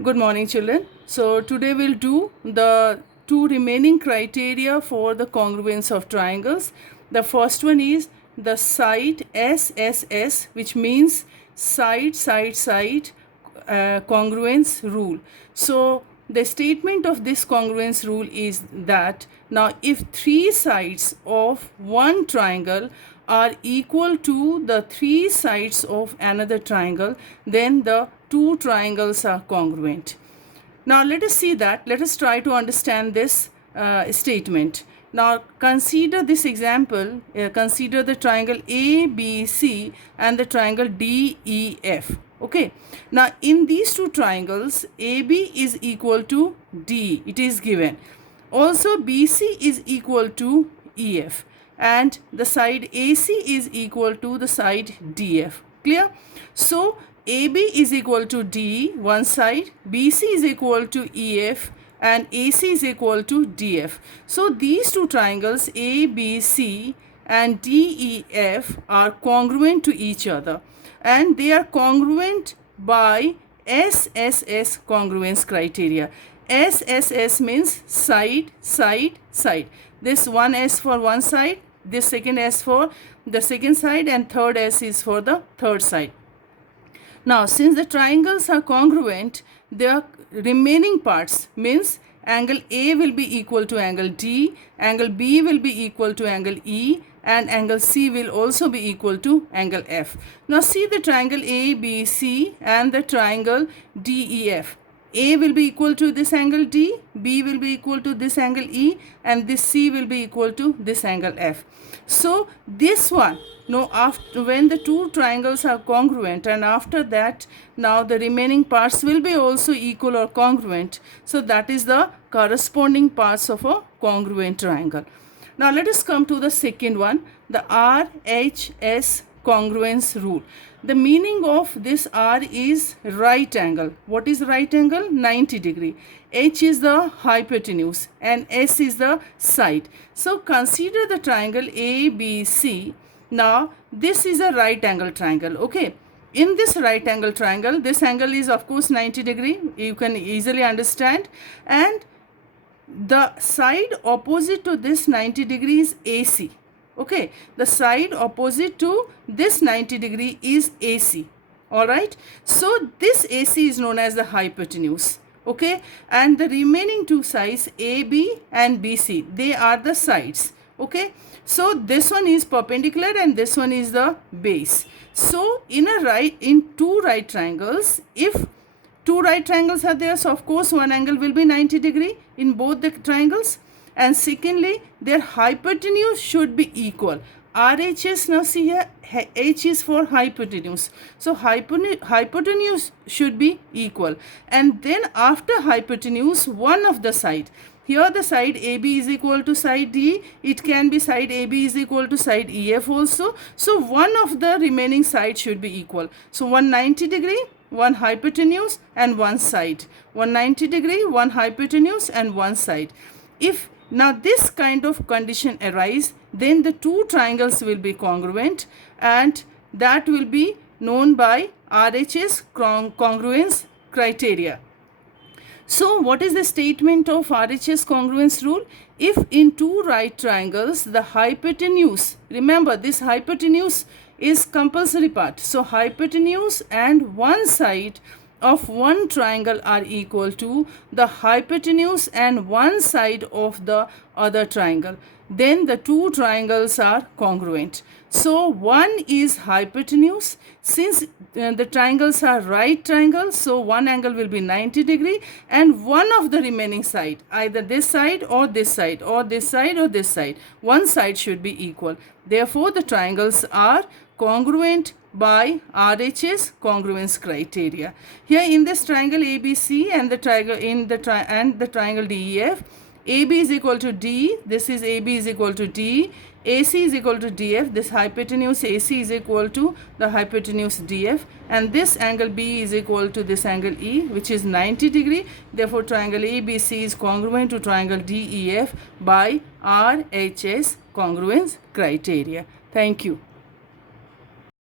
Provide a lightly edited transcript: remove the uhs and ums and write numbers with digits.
Good morning, children. So today we'll do the two remaining criteria for the congruence of triangles. The first one is the side SSS, which means side congruence rule. So the statement of this congruence rule is that now if three sides of one triangle are equal to the three sides of another triangle, then the two triangles are congruent. Now let us see that. Let us try to understand this statement. Now consider this example. Consider the triangle ABC and the triangle DEF. Okay. Now in these two triangles, AB is equal to D. It is given. Also BC is equal to EF. And the side AC is equal to the side DF. Clear? So AB is equal to D, one side, BC is equal to EF, and AC is equal to DF. So these two triangles ABC and DEF are congruent to each other, and they are congruent by SSS congruence criteria. SSS means side, side, side. This one S for one side, this second S for the second side, and third S is for the third side. Now, since the triangles are congruent, their remaining parts means angle A will be equal to angle D, angle B will be equal to angle E, and angle C will also be equal to angle F. Now, see the triangle ABC and the triangle DEF. A will be equal to this angle D, B will be equal to this angle E, and this C will be equal to this angle F. So this one, now after when the two triangles are congruent, and after that now the remaining parts will be also equal or congruent. So that is the corresponding parts of a congruent triangle. Now let us come to the second one, the RHS congruence rule. The meaning of this R is right angle. What is right angle? 90 degree. H is the hypotenuse and S is the side. So consider the triangle ABC. Now this is a right angle triangle. Okay. In this right angle triangle, this angle is of course 90 degree. You can easily understand. And the side opposite to this 90 degree is AC. Okay, the side opposite to this 90 degree is AC. Alright, so this AC is known as the hypotenuse. Okay, and the remaining two sides AB and BC, they are the sides. Okay, so this one is perpendicular and this one is the base. So in two right triangles, if two right triangles are there, so of course one angle will be 90 degree in both the triangles. And secondly, their hypotenuse should be equal. RHS, now see here, H is for hypotenuse. So hypotenuse should be equal. And then after hypotenuse, one of the side. Here the side AB is equal to side D. It can be side AB is equal to side EF also. So one of the remaining side should be equal. So 190 degree, one hypotenuse and one side. 190 degree, one hypotenuse and one side. If now this kind of condition arise, then the two triangles will be congruent, and that will be known by RHS congruence criteria. So what is the statement of RHS congruence rule? If in two right triangles the hypotenuse, remember this hypotenuse is compulsory part. So hypotenuse and one side of one triangle are equal to the hypotenuse and one side of the other triangle, then the two triangles are congruent. So one is hypotenuse. Since the triangles are right triangles, so one angle will be 90 degree, and one of the remaining side, either this side or this side or this side or this side, one side should be equal. Therefore the triangles are congruent by RHS congruence criteria. Here in this triangle ABC and the triangle DEF, AB is equal to D, this is AB is equal to D, AC is equal to DF, this hypotenuse AC is equal to the hypotenuse DF, and this angle B is equal to this angle E, which is 90 degree. Therefore triangle ABC is congruent to triangle DEF by RHS congruence criteria. Thank you.